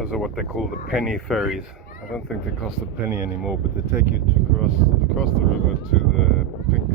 Those are what they call the penny ferries. I don't think they cost a penny anymore, but they take you across the river to the pink